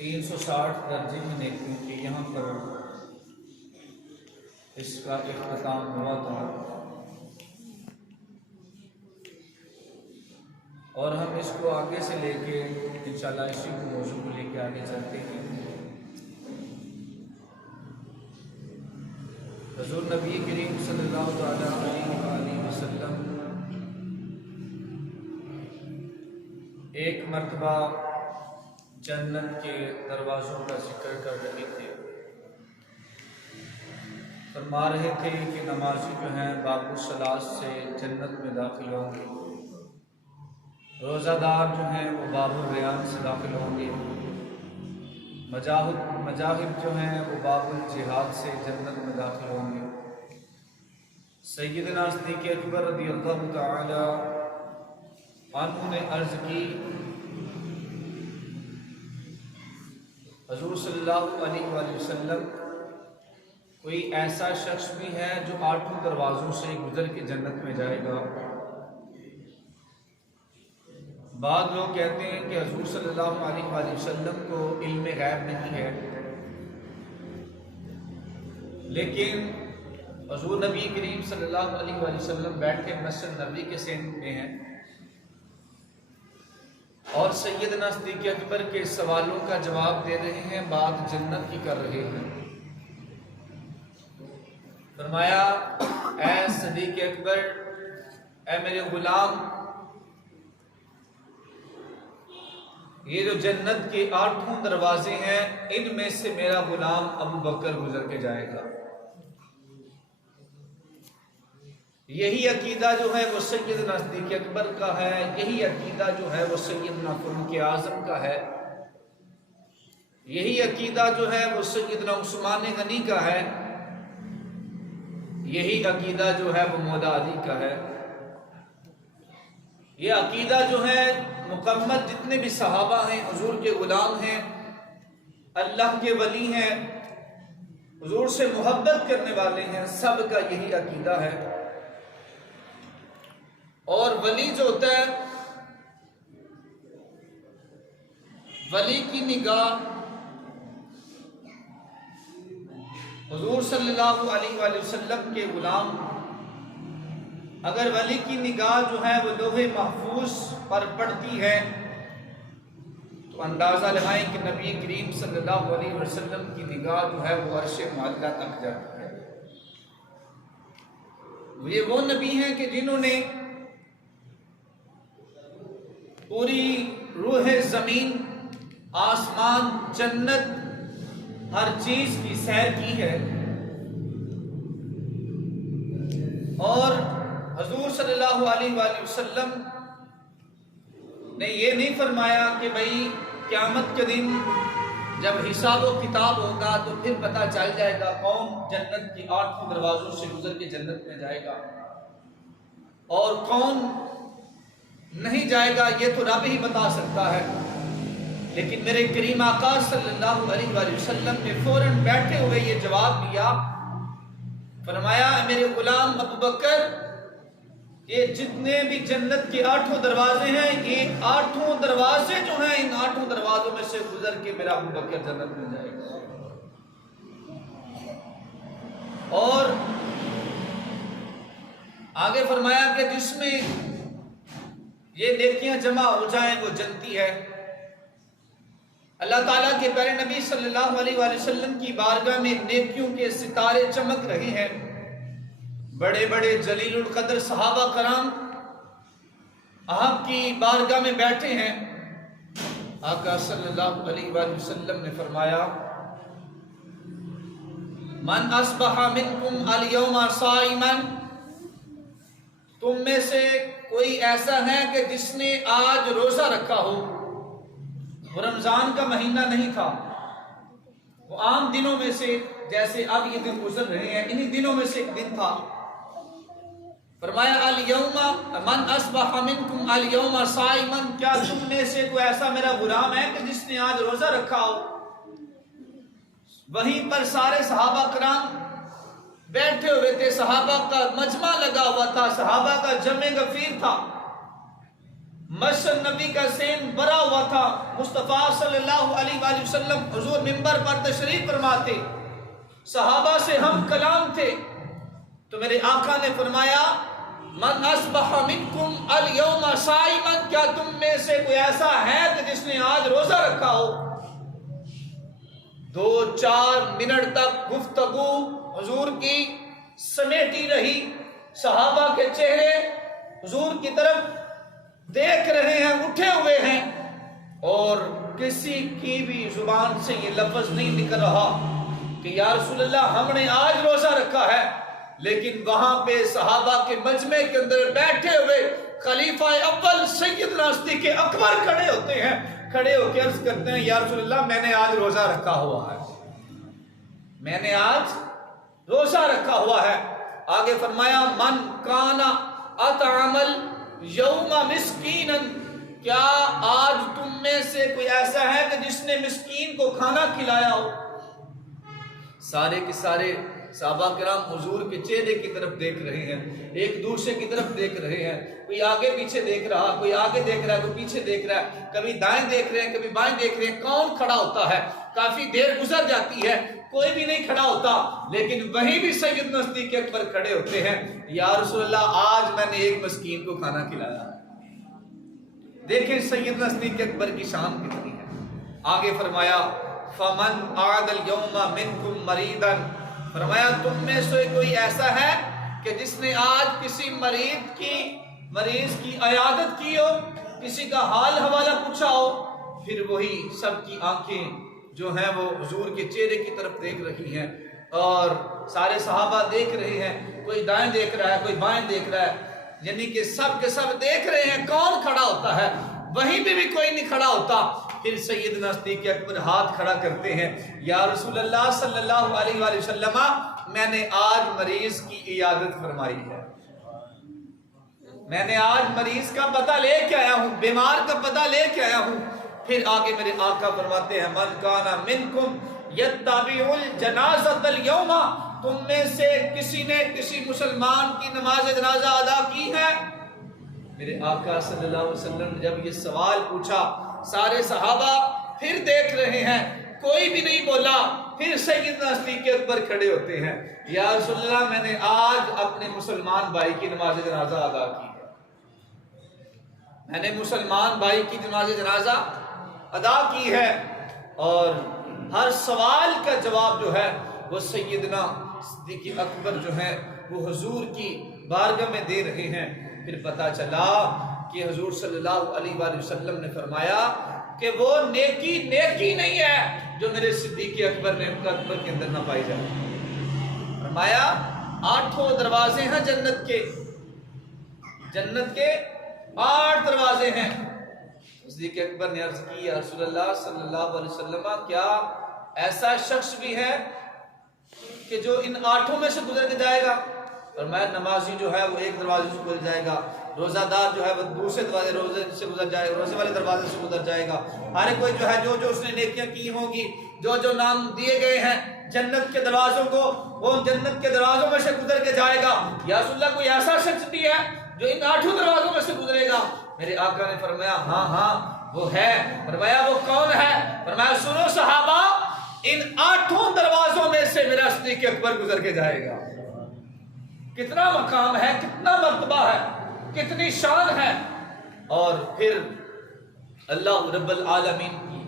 360 درجے میں نیکیوں کے یہاں پر اس کا اختتام ہوا تھا، اور ہم اس کو آگے سے لے کے انشاءاللہ اسی موضوع کو لے کے آگے چلتے ہیں۔ حضور نبی کریم صلی اللہ علیہ وآلہ وسلم ایک مرتبہ جنت کے دروازوں کا ذکر کر رہے تھے، فرما رہے تھے کہ نمازی جو ہیں باب الصلاۃ سے جنت میں داخل ہوں گے، روزہ دار جو ہیں وہ باب الریان سے داخل ہوں گے، مجاہد جو ہیں وہ باب الجہاد سے جنت میں داخل ہوں گے۔ سیدنا صدیق اکبر رضی اللہ تعالی عنہ نے عرض کی، حضور صلی اللہ علیہ وآلہ وسلم کوئی ایسا شخص بھی ہے جو 8 دروازوں سے گزر کے جنت میں جائے گا؟ بعض لوگ کہتے ہیں کہ حضور صلی اللہ علیہ وآلہ وسلم کو علم غیب نہیں ہے، لیکن حضور نبی کریم صلی اللہ علیہ وآلہ وسلم بیٹھ کے مسجد نبوی کے سینٹ میں ہیں اور سیدنا صدیق اکبر کے سوالوں کا جواب دے رہے ہیں، بات جنت کی کر رہے ہیں۔ فرمایا، اے صدیق اکبر، اے میرے غلام، یہ جو جنت کے 8 دروازے ہیں ان میں سے میرا غلام ابو بکر گزر کے جائے گا۔ یہی عقیدہ جو ہے وہ سیدنا صدیق اکبر کا ہے، یہی عقیدہ جو ہے وہ سیدنا فاروق اعظم کا ہے، یہی عقیدہ جو ہے وہ سیدنا عثمان غنی کا ہے، یہی عقیدہ جو ہے وہ مولا علی کا ہے۔ یہ عقیدہ جو ہے مکمل جتنے بھی صحابہ ہیں، حضور کے غلام ہیں، اللہ کے ولی ہیں، حضور سے محبت کرنے والے ہیں، سب کا یہی عقیدہ ہے۔ اور ولی جو ہوتا ہے، ولی کی نگاہ حضور صلی اللہ علیہ وآلہ وسلم کے غلام، اگر ولی کی نگاہ جو ہے وہ لوح محفوظ پر پڑتی ہے تو اندازہ لگائیں کہ نبی کریم صلی اللہ علیہ وسلم کی نگاہ جو ہے وہ عرش معلیٰ تک جاتی ہے۔ یہ وہ نبی ہیں کہ جنہوں نے پوری روح زمین، آسمان، جنت، ہر چیز کی سیر کی ہے، اور حضور صلی اللہ علیہ وآلہ وسلم نے یہ نہیں فرمایا کہ بھئی قیامت کے دن جب حساب و کتاب ہوگا تو پھر پتہ چل جائے گا کون جنت کی 8 دروازوں سے گزر کے جنت میں جائے گا اور کون نہیں جائے گا، یہ تو رب ہی بتا سکتا ہے۔ لیکن میرے کریم آقا صلی اللہ علیہ وآلہ وسلم نے فوراً بیٹھے ہوئے یہ جواب دیا، فرمایا، میرے غلام ابو بکر، یہ جتنے بھی جنت کے 8 دروازے ہیں، یہ 8 دروازے جو ہیں ان 8 دروازوں میں سے گزر کے میرا ابو بکر جنت میں جائے گا۔ اور آگے فرمایا کہ جس میں یہ نیکیاں جمع ہو جائیں وہ جنتی ہے۔ اللہ تعالیٰ کے پیارے نبی صلی اللہ علیہ وآلہ وسلم کی بارگاہ میں نیکیوں کے ستارے چمک رہے ہیں، بڑے بڑے جلیل القدر صحابہ کرام آپ کی بارگاہ میں بیٹھے ہیں۔ آقا صلی اللہ علیہ وآلہ وسلم نے فرمایا، من اصبح منکم اليوم صائما، تم میں سے کوئی ایسا ہے کہ جس نے آج روزہ رکھا ہو، وہ رمضان کا مہینہ نہیں تھا، وہ عام دنوں میں سے جیسے اب یہ دن گزر رہے ہیں انہی دنوں میں سے ایک دن تھا۔ فرمایا، اليوم من اصبح منکم اليوم صائما، کیا تم میں سے کوئی ایسا میرا غلام ہے کہ جس نے آج روزہ رکھا ہو؟ وہیں پر سارے صحابہ کرام بیٹھے ہوئے تھے، صحابہ کا مجمع لگا ہوا تھا، صحابہ کا جمع غفیر تھا۔ مسجد نبی کا سین بھرا ہوا تھا، مصطفیٰ صلی اللہ علیہ وآلہ وسلم حضور منبر پر تشریف فرماتے، صحابہ سے ہم کلام تھے، تو میرے آقا نے فرمایا من اصبح منکم اليوم صائما، کیا تم میں سے کوئی ایسا ہے کہ جس نے آج روزہ رکھا ہو؟ 2-4 منٹ تک گفتگو حضور کی سمیٹی رہی، صحابہ کے چہرے حضور کی طرف دیکھ رہے ہیں، اٹھے ہوئے ہیں، اور کسی کی بھی زبان سے یہ لفظ نہیں نکل رہا کہ یا رسول اللہ ہم نے آج روزہ رکھا ہے، لیکن وہاں پہ صحابہ کے مجمع کے اندر بیٹھے ہوئے خلیفہ اول سیدنا صدیق اکبر کھڑے ہوتے ہیں، کھڑے ہو کے عرض کرتے ہیں یا رسول اللہ میں نے آج روزہ رکھا ہوا ہے، میں نے آج روزہ رکھا ہوا ہے۔ آگے فرمایا من کانا اطعم الیوم مسکینا، کیا آج تم میں سے کوئی ایسا ہے کہ جس نے مسکین کو کھانا کھلایا ہو؟ سارے کے سارے صحابہ کرام حضور کے چہرے کی طرف دیکھ رہے ہیں، ایک دوسرے کی طرف دیکھ رہے ہیں، کوئی آگے پیچھے دیکھ رہا، کوئی آگے دیکھ رہا ہے، کوئی پیچھے دیکھ رہا ہے، کبھی دائیں دیکھ رہے ہیں، کبھی بائیں دیکھ رہے ہیں، کون کھڑا ہوتا ہے؟ کافی دیر گزر جاتی ہے، کوئی بھی نہیں کھڑا ہوتا، لیکن وہیں بھی سیدنا صدیق اکبر کھڑے ہوتے ہیں، یا رسول اللہ آج میں نے ایک مسکین کو کھانا کھلایا۔ دیکھیں سیدنا صدیق اکبر کی شان کتنی ہے۔ آگے فرمایا فمن عاد اليوم منکم مریضا، فرمایا تم میں سے کوئی ایسا ہے کہ جس نے آج کسی مریض کی عیادت کی ہو، کسی کا حال حوالہ پوچھا ہو؟ پھر وہی سب کی آنکھیں جو ہیں وہ حضور کے چہرے کی طرف دیکھ رہی ہیں، اور سارے صحابہ دیکھ رہے ہیں، کوئی دائیں دیکھ رہا ہے، کوئی بائیں دیکھ رہا ہے، یعنی کہ سب کے سب دیکھ رہے ہیں کون کھڑا ہوتا ہے، وہیں بھی کوئی نہیں کھڑا ہوتا۔ پھر سیدنا صدیق اکبر ہاتھ کھڑا کرتے ہیں، یا رسول اللہ صلی اللہ علیہ وآلہ وسلم میں نے آج مریض کی عیادت فرمائی ہے، میں نے آج مریض کا پتہ لے کے آیا ہوں، بیمار کا پتہ لے کے آیا ہوں۔ پھر آگے میرے آقا فرماتے ہیں من کانا منکم یتبع الجنازۃ اليوم، تم میں سے کسی نے کسی مسلمان کی نماز جنازہ ادا کی ہے؟ میرے آقا صلی اللہ علیہ وسلم نے جب یہ سوال پوچھا، سارے صحابہ پھر دیکھ رہے ہیں، کوئی بھی نہیں بولا۔ پھر سیدنا صدیق اکبر کھڑے ہوتے ہیں، یا رسول اللہ میں نے آج اپنے مسلمان بھائی کی نماز جنازہ ادا کی ہے، میں نے مسلمان بھائی کی نماز جنازہ ادا کی ہے، اور ہر سوال کا جواب جو ہے وہ سیدنا صدیق اکبر جو ہے وہ حضور کی بارگاہ میں دے رہے ہیں۔ پھر پتہ چلا کہ حضور صلی اللہ علیہ وآلہ وسلم نے فرمایا کہ وہ نیکی نہیں ہے جو میرے صدیق اکبر نے اکبر کے اندر نہ پائی جائے۔ فرمایا 8 دروازے ہیں جنت کے 8 دروازے ہیں۔ صدیق اکبر نے عرض کی یا رسول اللہ صلی اللہ علیہ وسلم کیا ایسا شخص بھی ہے کہ جو ان 8 میں سے گزر کے جائے گا؟ فرمایا نمازی جو ہے وہ ایک دروازے سے گزر جائے گا، روزہ دار جو ہے وہ دوسرے دروازے روزے سے گزر جائے گا، روزے والے دروازے سے گزر جائے گا، ہر کوئی جو ہے جو اس نے نیکیاں کی ہوں گی، جو نام دیے گئے ہیں جنت کے دروازوں کو، وہ جنت کے دروازوں میں سے گزر کے جائے گا۔ یا رسول اللہ کوئی ایسا شخص بھی ہے جو ان 8 دروازوں میں سے گزرے گا؟ میرے آقا نے فرمایا ہاں وہ ہے۔ فرمایا وہ کون ہے؟ فرمایا سنو صحابہ، ان 8 دروازوں میں سے میرا صدیق اکبر گزر کے جائے گا۔ کتنا مقام ہے، کتنا مرتبہ ہے، کتنی شان ہے۔ اور پھر اللہ رب العالمین کی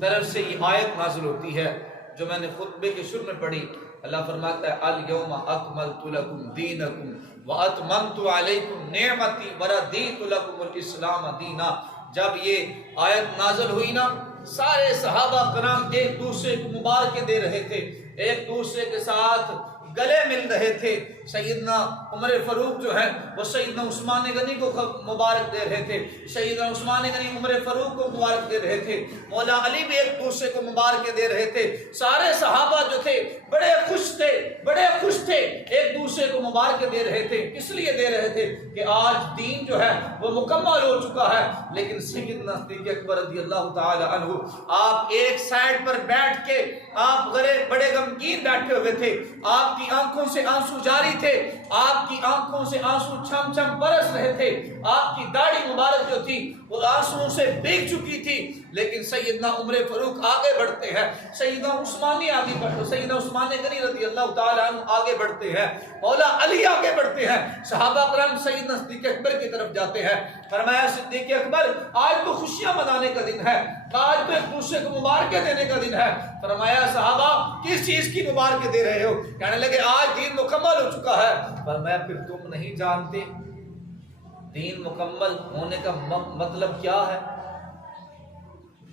طرف سے یہ آیت نازل ہوتی ہے جو میں نے خطبے کے شروع میں پڑھی۔ اللہ فرماتا ہے الیوم اکملت لکم دینکم واتممت علیکم نعمتی ورضیت لکم الاسلام دینا۔ جب یہ آیت نازل ہوئی نا، سارے صحابہ کرام ایک دوسرے کو مبارکیں دے رہے تھے، ایک دوسرے کے ساتھ گلے مل رہے تھے۔ سیدنا عمر فاروق جو ہے وہ سیدنا عثمان غنی کو مبارک دے رہے تھے، سیدنا عثمان غنی عمر فاروق کو مبارک دے رہے تھے، مولا علی بھی ایک دوسرے کو مبارکیں دے رہے تھے۔ سارے صحابہ جو تھے بڑے خوش تھے، ایک دوسرے کو مبارکیں دے رہے تھے۔ کس لیے دے رہے تھے؟ کہ آج دین جو ہے وہ مکمل ہو چکا ہے۔ لیکن سیدنا صدیق اکبر رضی اللہ تعالی عنہ آپ ایک سائڈ پر بیٹھ کے آپ بڑے غمگین بیٹھے ہوئے تھے، آپ کی آنکھوں سے آنسو جاری تھے, آپ کی آنکھوں سے آنسو چھم چھم برس رہے تھے, آپ کی داڑھی مبارک جو تھی وہ آنسوؤں سے بھیگ چکی تھی, لیکن سیدنا عمر فاروق آگے بڑھتے ہیں, سیدنا سیدنا عثمان غنی رضی اللہ تعالیٰ عنہ آگے بڑھتے ہیں, مولا علی آگے بڑھتے ہیں, صحابہ کرام سیدنا صدیق اکبر کی طرف جاتے ہیں. فرمایا صدیق اکبر آج تو خوشیاں منانے کا دن ہے, آج تو ایک دوسرے کو مبارکیں دینے کا دن ہے. فرمایا صحابہ کس چیز کی مبارکیں دے رہے ہو؟ کہنے لگے آج دین مکمل ہو چکا ہے. فرمایا پھر تم نہیں جانتے دین مکمل ہونے کا مطلب کیا ہے؟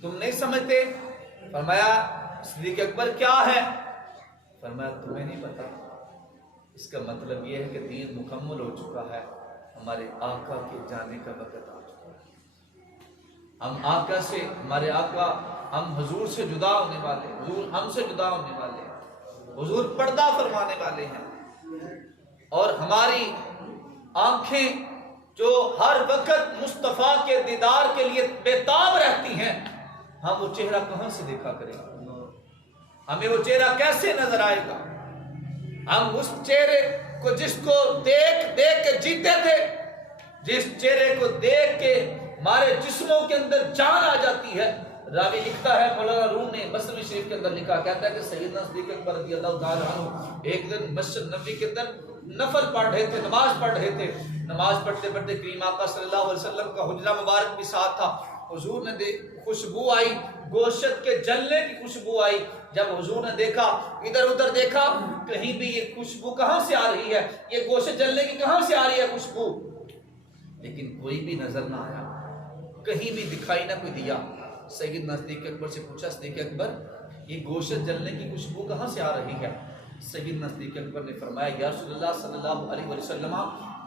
تم نہیں سمجھتے؟ فرمایا صدیق اکبر کیا ہے؟ فرمایا تمہیں نہیں پتا, اس کا مطلب یہ ہے کہ دین مکمل ہو چکا ہے, ہمارے آقا کے جانے کا وقت آ چکا ہے. ہم آقا سے, ہمارے آقا, ہم حضور سے جدا ہونے والے, حضور ہم سے جدا ہونے والے ہیں, حضور پردہ فرمانے والے ہیں, اور ہماری آنکھیں جو ہر وقت مصطفیٰ کے دیدار کے لیے بےتاب رہتی ہیں, ہم وہ چہرہ کہاں سے دیکھا کریں گے؟ ہمیں وہ چہرہ کیسے نظر آئے گا؟ ہم اس چہرے کو جس کو دیکھ دیکھ کے جیتے تھے, جس چہرے کو دیکھ کے ہمارے جسموں کے اندر جان آ جاتی ہے. راوی لکھتا ہے, مولانا روم نے مسلم شریف کے اندر لکھا, کہتا ہے کہ سیدنا صدیق اکبر رضی اللہ تعالیٰ عنہ ایک دن مسجد نبوی کے اندر نفل پڑھ رہے تھے, نماز پڑھ رہے تھے. نماز پڑھتے پڑھتے کریم آقا صلی اللہ علیہ وسلم کا حجرہ مبارک بھی ساتھ تھا. حضور نے خوشبو آئی, گوشت کے جلنے کی خوشبو آئی. جب حضور نے دیکھا, ادھر ادھر دیکھا, کہیں بھی یہ خوشبو کہاں سے آ رہی ہے, یہ گوشت جلنے کی کہاں سے آ رہی ہے خوشبو, لیکن کوئی بھی نظر نہ آیا, کہیں بھی دکھائی نہ کوئی دیا. سیدنا صدیق اکبر سے پوچھا, صدیق اکبر یہ گوشت جلنے کی خوشبو کہاں سے آ رہی ہے؟ سیدنا صدیق اکبر نے فرمایا, یا رسول اللہ صلی اللہ علیہ وسلم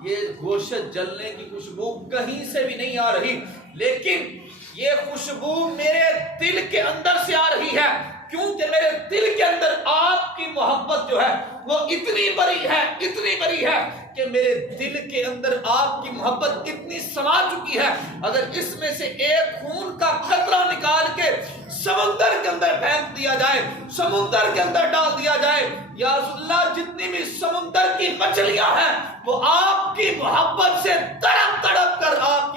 یہ گوشت جلنے کی خوشبو کہیں سے بھی نہیں آ رہی, لیکن یہ خوشبو میرے دل کے اندر سے آ رہی ہے, کیونکہ میرے دل کے اندر آپ کی محبت جو ہے وہ اتنی بڑی ہے, اتنی بڑی ہے کہ میرے دل کے اندر آپ کی محبت اتنی سما چکی ہے, اگر اس میں سے ایک خون کا قطرہ نکال کے سمندر کے اندر پھینک دیا جائے, سمندر کے اندر ڈال دیا جائے, یا رسول اللہ جتنی بھی سمندر کی مچھلیاں ہیں وہ آپ کی محبت سے تڑپ تڑپ کر آپ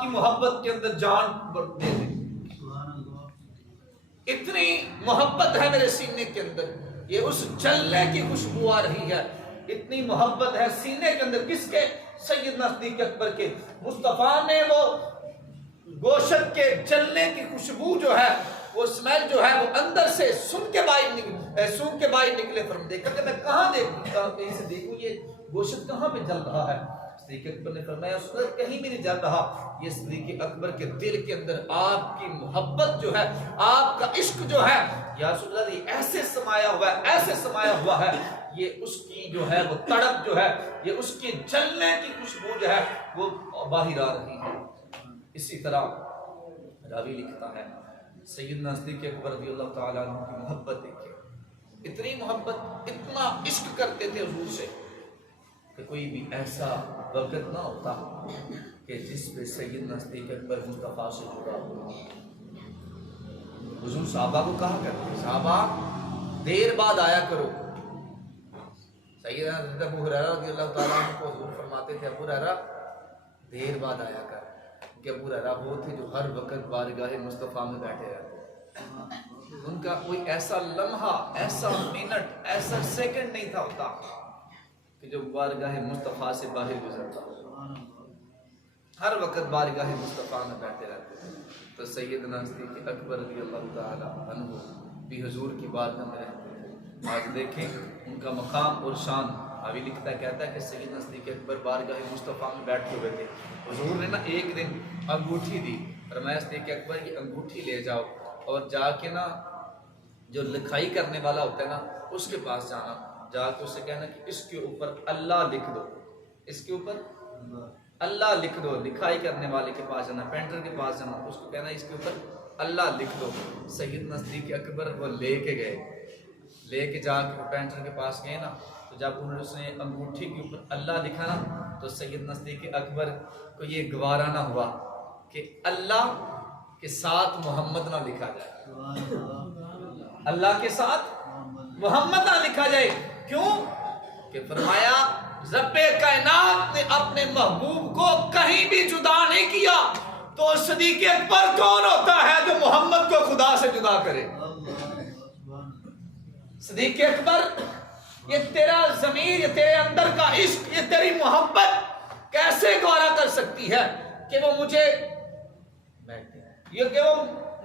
کی محبت کے اندر جان دے دیں. اتنی محبت ہے میرے سینے کے اندر, یہ اس جلنے کی خوشبو آ رہی ہے, اتنی محبت ہے سینے کے اندر. کس کے؟ سیدنا صدیق اکبر کے. مصطفیٰ نے وہ گوشت کے جلنے کی خوشبو جو ہے, وہ اسمیل جو ہے, وہ اندر سے سن کے باہر نکلے. فرم دیکھا کہ میں کہاں دیکھوں, کہیں سے دیکھوں یہ گوشت کہاں پہ جل رہا ہے. صدیق اکبر نے فرمایا کہیں بھی نہیں جل رہا, یہ صدیق اکبر کے دل کے اندر آپ کی محبت جو ہے, آپ کا عشق جو ہے, یا رسول اللہ یہ ایسے سمایا ہوا ہے, ایسے سمایا ہوا ہے, یہ اس کی جو ہے وہ تڑپ جو ہے, یہ اس کی جلنے کی خوشبو جو ہے وہ باہر آ رہی ہے. اسی طرح راوی لکھتا ہے, سیدنا صدیق اکبر رضی اللہ تعالیٰ عنہ کی محبت دیکھیں, اتنی محبت, اتنا عشق کرتے تھے حضور سے کہ کوئی بھی ایسا وقت نہ ہوتا کہ جس پہ سیدنا صدیق اکبر مصطفیٰ سے جڑا ہو. حضور صحابہ کو کہا کرتے, صحابہ دیر بعد آیا کرو. سیدنا حضرت ابو ہریرہ رضی اللہ تعالیٰ عنہ کو حضور فرماتے تھے, ابو ہریرہ دیر بعد آیا کر, کہ ابو ہریرہ وہ تھے جو ہر وقت بارگاہ مصطفیٰ میں بیٹھے رہتے, ان کا کوئی ایسا لمحہ, ایسا منٹ, ایسا سیکنڈ نہیں تھا ہوتا کہ جو بارگاہ مصطفیٰ سے باہر گزرتا, ہر وقت بارگاہ مصطفیٰ میں بیٹھے رہتے. تو سیدنا صدیق اکبر رضی اللہ تعالیٰ عنہ بھی حضور کی بارگاہ میں رہتے. آج دیکھیں ان کا مقام اور شان. ابھی لکھتا ہے, کہتا ہے کہ سیدنا صدیق اکبر بارگاہ مصطفیٰ میں بیٹھے ہوئے تھے. حضور نے نا ایک دن انگوٹھی دی, فرمایا صدیق اکبر کی انگوٹھی لے جاؤ اور جا کے نا جو لکھائی کرنے والا ہوتا ہے نا اس کے پاس جانا, جا کے اسے کہنا کہ اس کے اوپر اللہ لکھ دو, اس کے اوپر اللہ لکھ دو. لکھائی کرنے والے کے پاس جانا, پینٹر کے پاس جانا, اس کو کہنا اس کے اوپر اللہ لکھ دو. سیدنا صدیق اکبر وہ لے کے گئے, لے کے جا کے پینٹر کے پاس گئے نا, تو جب انہوں نے اس نے انگوٹھی کے اوپر اللہ لکھا نا, تو سیدنا صدیق اکبر کو یہ گوارا نہ ہوا کہ اللہ کے ساتھ محمد نہ لکھا جائے, اللہ کے ساتھ محمد نہ لکھا جائے. کیوں؟ کہ فرمایا رب کائنات نے اپنے محبوب کو کہیں بھی جدا نہیں کیا، تو صدیق اکبر کون ہوتا ہے جو محمد کو خدا سے جدا کرے؟ صدیق اکبر، یہ تیرا ضمیر، یہ تیرے اندر کا عشق، یہ تیری محبت کیسے گوارا کر سکتی ہے کہ وہ مجھے، یہ کہ وہ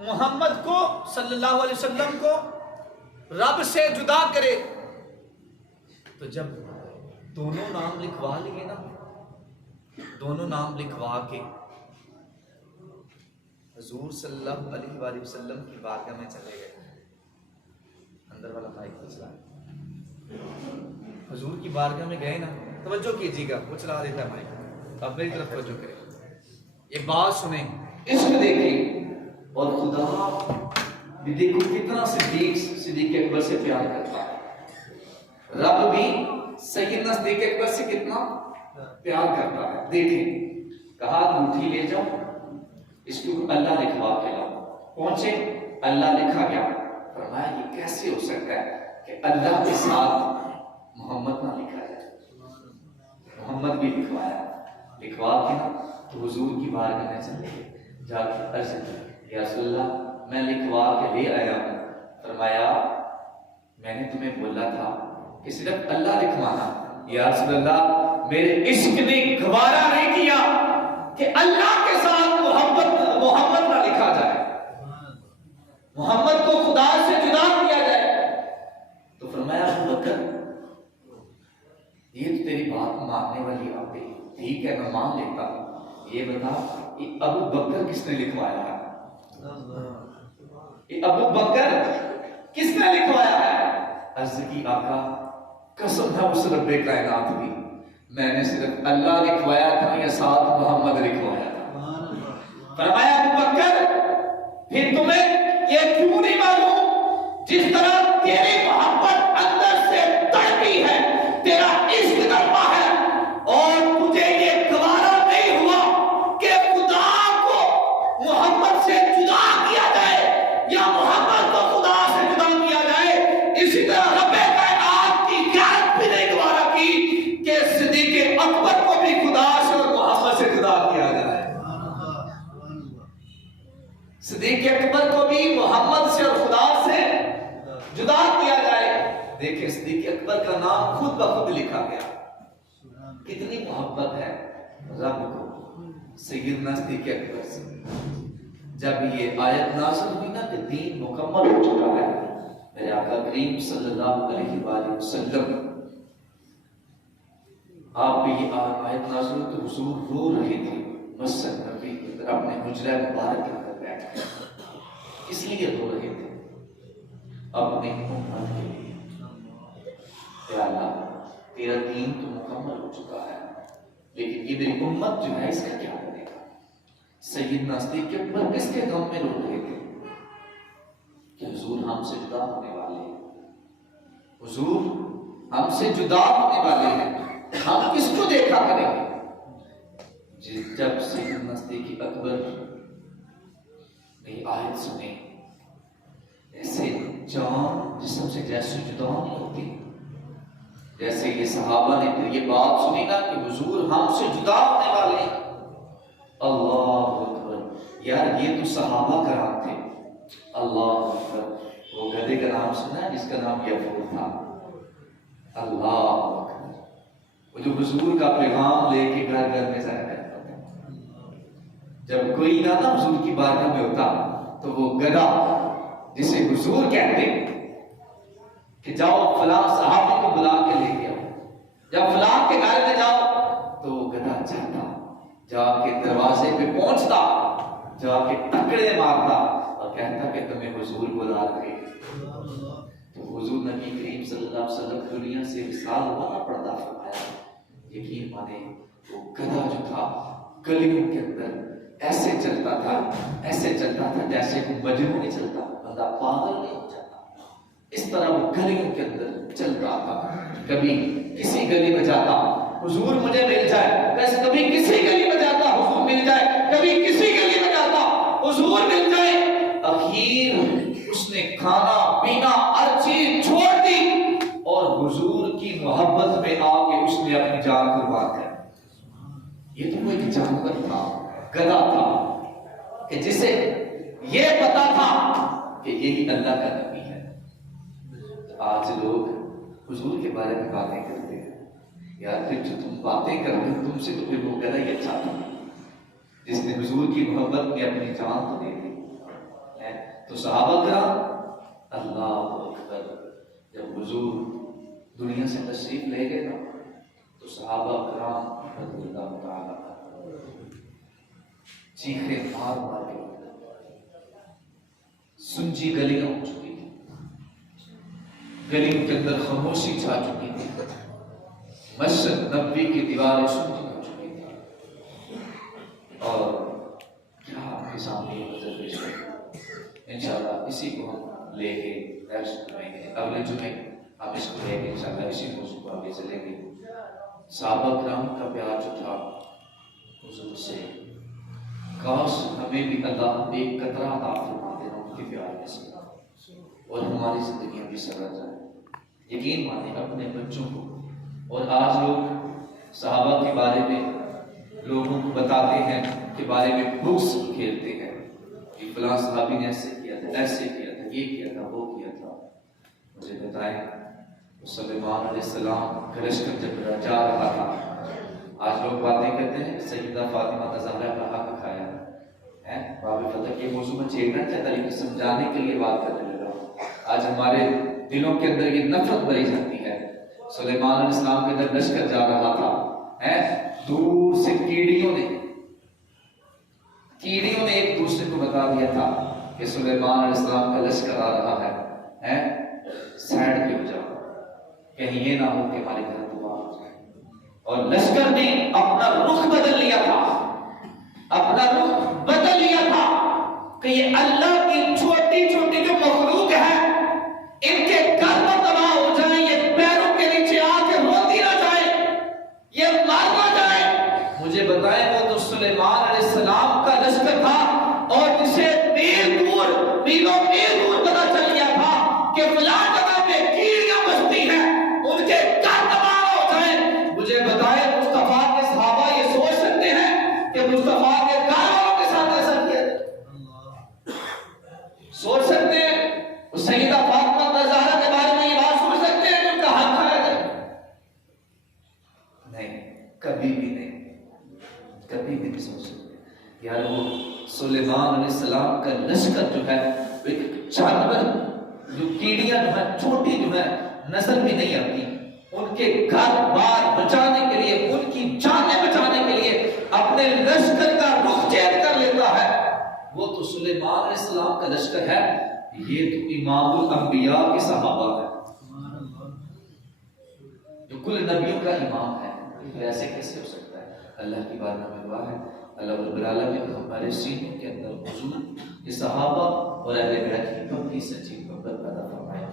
محمد کو صلی اللہ علیہ وسلم کو رب سے جدا کرے؟ تو جب دونوں نام لکھوا لیے نا، دونوں نام لکھوا کے حضور صلی اللہ علیہ وآلہ وسلم کی بارگاہ میں چلے گئے. اندر والا مائک کو چلا، حضور کی بارگاہ میں گئے نا، توجہ کیجیے گا، وہ چلا دیتا ہے مائک، اب میری طرف توجہ کریں، یہ بات سنیں، عشق دیکھیں. اور خدا بھی دیکھو کتنا صدیق اکبر سے پیار کرتا ہے، رب بھی سیدنا صدیق اکبر سے کتنا پیار کرتا ہے. دیکھیں، کہا انگوٹھی لے جاؤ، اس کو اللہ لکھوا کے لاؤ. پہنچے، اللہ لکھا گیا. فرمایا یہ کیسے ہو سکتا ہے کہ اللہ کے ساتھ محمد نہ لکھا جائے؟ محمد بھی لکھوایا، لکھوا کے نا تو حضور کی بارگاہ میں چلے گئے، جا کے عرض کی یا رسول اللہ میں لکھوا کے لے آیا ہوں. فرمایا میں نے تمہیں بولا تھا کہ صرف اللہ لکھوانا. یا رسول اللہ میرے عشق نے گوارا نہیں کیا کہ اللہ کے ساتھ محمد نہ لکھا جائے، محمد کو خدا سے جدا کیا جائے. تو فرمایا ابو بکر یہ تو تیری بات ماننے والی بات ہے، ٹھیک ہے میں مان لیتا ہوں، یہ بتا کہ ابو بکر کس نے لکھوایا ہے؟ یہ ابو بکر کس نے لکھوایا ہے؟ عرض کی آقا قسم ہے اس رب کائنات کی، میں نے صرف اللہ لکھوایا تھا یا ساتھ محمد لکھوایا تھا؟ فرمایا ابو بکر پھر تمہیں یہ کیوں نہیں معلوم جس طرح تیری محبت اندر سے تڑپی ہے، تیرا عشق تڑپا ہے، اور تجھے یہ گوارا نہیں ہوا کہ خدا کو محمد سے جدا کیا جائے یا محمد کو خدا سے جدا کیا جائے، اسی طرح رب کائنات کی غیرت بھی نہیں گوارا کی کہ صدیق اکبر کو بھی خدا سے اور محمد سے جدا کیا جائے، صدیق اکبر کو بھی محمد سے اور خدا سے جدا کیا جائے. دیکھیں صدیق اکبر کا نام خود بخود لکھا گیا. کتنی محبت ہے رب کو سیدنا صدیق اکبر سے. جب یہ آیت نازل ہوئی نا کہ دین مکمل ہو چکا ہے، میرے آقا کریم صلی اللہ علیہ وآلہ وسلم آپ بھی یہ آیت نازل ہوئی تو حضور رو رہے تھے مسجد نبی کے اندر اپنے حجرہ مبارک کے اندر بیٹھ کے. اس لیے رو رہے تھے اپنے امت کے لیے، یا اللہ تیرا دین تو مکمل ہو چکا ہے، لیکن یہ میری امت جو ہے اس کا کیا بنے گا؟ سیدنا صدیق اکبر کس کے غم میں رو رہے تھے کہ حضور ہم سے جدا ہونے والے ہیں، حضور ہم سے جدا ہونے والے ہیں، ہم کس کو دیکھا کریں گے؟ جب سیدنا صدیق اکبر نے آیت سنے، ایسے جان جسم سے جیسے جدا نہیں ہوتی، جیسے یہ صحابہ نے پھر یہ بات سنی نا کہ حضور ہم سے جدا ہونے والے ہیں. اللہ اکبر، یار یہ تو صحابہ کرام تھے. اللہ اکبر، وہ گدھے کا نام سنا ہے جس کا نام یفور تھا. اللہ اکبر، وہ جو حضور کا پیغام لے کے گھر گھر میں جایا کرتا تھا. جب کوئی نہ حضور کی بارگاہ میں ہوتا تو وہ گدھا جسے حضور کہتے کہ جاؤ فلاں صحابی کو بلا کے لے کے آؤ، جب فلاں کے گھر میں جاؤ تو وہ گدھا جاتا، جا کے دروازے پہ پہنچتا، جا کے ٹکڑے مارتا اور کہتا کہ تمہیں حضور بلا رہے ہیں. تو حضور نبی کریم صلی اللہ علیہ وسلم دنیا سے وصال ہونا پڑتا. فرمایا یقین مانے وہ گدھا جو تھا گلیوں کے اندر ایسے چلتا تھا، ایسے چلتا تھا جیسے کوئی مجنون نہیں چلتا، بندہ پاگل نہیں ہو جاتا. اس طرح وہ گلیوں کے اندر چلتا تھا. کبھی کسی گلی میں جاتا حضور مجھے مل جائے، ویسے کبھی کسی گلی میں جاتا حضور مل جائے، کبھی کسی گلی میں جاتا حضور مل جائے. اخیر اس نے کھانا پینا ہر چیز چھوڑ دی اور حضور کی محبت میں جانور تھا، گدھا تھا، کہ جسے یہ پتا تھا کہ یہی اللہ کا نبی ہے۔ آج لوگ حضور کے بارے میں باتیں کرتے ہیں، یار پھر جو تم باتیں کر رہے تم سے تو پھر وہ گدھا ہی اچھا تھا جس نے حضور کی محبت میں اپنی جان تو دے دی۔ تو صحابہ کرام اللہ اکبر، جب حضور دنیا سے تشریف لے گئے نا تو صحابہ کرام رضی اللہ تعالیٰ چیخیں مار مار کے سنجی گلیاں ہو چکی تھی، گلیوں کے اندر خاموشی چھا چکی تھی، مسجد نبوی کی دیواریں سنجی ہو چکی تھی، اور کیا آپ کے سامنے یہ نظر پیش ہے۔ انشاءاللہ اسی کو ہم لے کے درس کریں گے، اگلے جمعے ہم اس کو لے کے انشاءاللہ اسی موضوع کو آگے چلیں گے۔ صحابہ کرام کا پیار جو تھا حضور سے، کاش ہمیں بھی اللہ ایک قطرہ عطا فرما دینا ان کے پیار میں سے، اور ہماری زندگیاں بھی سنور جائیں۔ یقین مانیں اپنے بچوں کو، اور آج لوگ صحابہ کے بارے میں لوگوں کو بتاتے ہیں کے بارے میں بکس کھیلتے ہیں کہ فلاں صحابی نے ایسے کیا تھا، ایسے کیا تھا، یہ کیا تھا، وہ کیا تھا۔ مجھے بتائیں سلیمان علیہ السلام کا لشکر جب جا رہا تھا، آج لوگ باتیں کرتے ہیں سیدہ فاطمہ زہرا کا حق کھایا ہے، باب فتح کے موضوع میں چھیڑنا چاہتا لیکن سمجھانے کے لیے بات کرنے لگا۔ آج ہمارے دلوں کے اندر یہ نفرت بھری جاتی ہے۔ سلیمان علیہ السلام کا جب لشکر جا رہا تھا، دور سے کیڑیوں نے ایک دوسرے کو بتا دیا تھا کہ سلیمان علیہ السلام کا لشکر آ رہا ہے، سائڈ پہ ہو جاؤ، کہیں یہ نہ ہو کہ ہمارے گھر دعا ہو جائے۔ اور لشکر نے اپنا رخ بدل لیا تھا، کہ یہ اللہ کی چھوٹی چھوٹی جو مخلوق ہے ان کے گھر میں تباہ ہو جائیں، یہ پیروں کے نیچے آ کے روتی نہ جائے، یہ مار نہ جائے۔ مجھے بتائیں وہ تو سلیمان علیہ السلام کا لشکر تھا، اور جسے میلوں میل دور پتہ چل گیا تھا کہ فلاں جگہ پہ کیڑیاں بستی ہیں، ان کے گھر تباہ ہو جائیں۔ مجھے بتائیں مصطفیٰ کے صحابہ یہ سوچ سکتے ہیں کہ مصطفیٰ کے گھر والوں کے ساتھ ایسا کیا؟ سوچ سکتے ہیں؟ اس سیدہ فاطمہ زہرا کے بارے میں یہ بات سوچ سکتے ہیں کہ ان کا حق کھایا جائے؟ نہیں، کبھی بھی نہیں سوچ سکتے۔ یار وہ سلیمان علیہ السلام کا لشکر جو ہے وہ ایک جانور، جو کیڑیاں جو ہے چھوٹی جو ہے نظر بھی نہیں آتی، ان کے گھر بار بچانے کے لیے، ان کی جانیں بچانے کے لیے اپنے لشکر کا رخ چینج کر لیتا ہے۔ وہ تو سلیمان علیہ السلام کا لشکر ہے، یہ تو امام الانبیاء کے صحابہ ہے، جو کل نبیوں کا امام ہے۔ ایسے کیسے ہو سکتا ہے؟ اللہ کی بارگاہ میں دعا ہے اللہ رب العالمین ہمارے سینوں کے اندر حضور کے صحابہ اور اہل بیت کی پکی سچی محبت پیدا فرمائے۔